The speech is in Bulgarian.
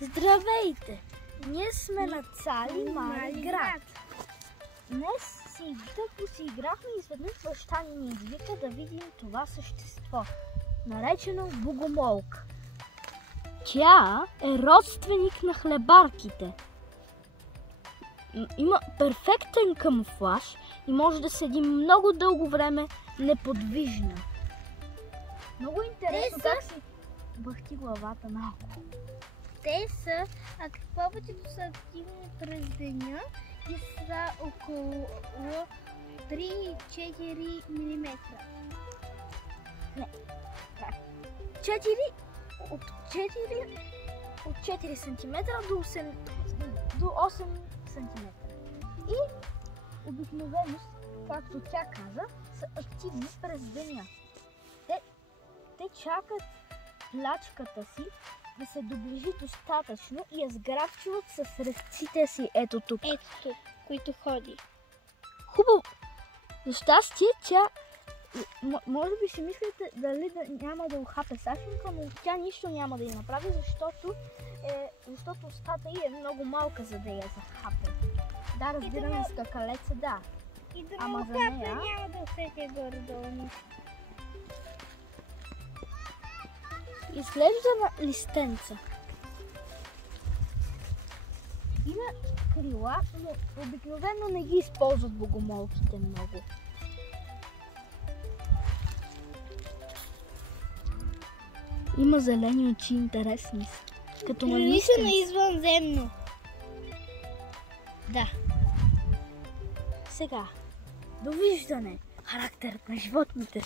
Здравейте! Ние сме на Цали Мали град. Днес тъпо си играхме и изведнъж баща ни извика да видим това същество, наречено богомолка. Тя е родственик на хлебарките. Има перфектен камуфлаж и може да седи много дълго време неподвижна. Много интересно как си бъхти главата малко. Те са, повечето са активни през деня и са около 3-4 мм. От 4 см до 8 см. И обикновено, както тя каза, са активни през деня. Те чакат плячката си да се доближи достатъчно и я сграбчват с ръците си ето тук. Ето тук, които ходи. Хубаво! За щастие, тя може би си мислите дали няма да ухапе Сашенка, но тя нищо няма да я направи, защото устата ѝ е много малка, за да я захапе. Да, разбирам, скакалеца, да. И да му ухапе, няма да усетя горе-долу нищо. Изглежда на листенца. Има крила, но обикновено не ги използват богомолките много. Има зелени очи, интересни са. Като на листенца. Прилича на извънземно. Да. Сега, довиждане. Характерът на животните.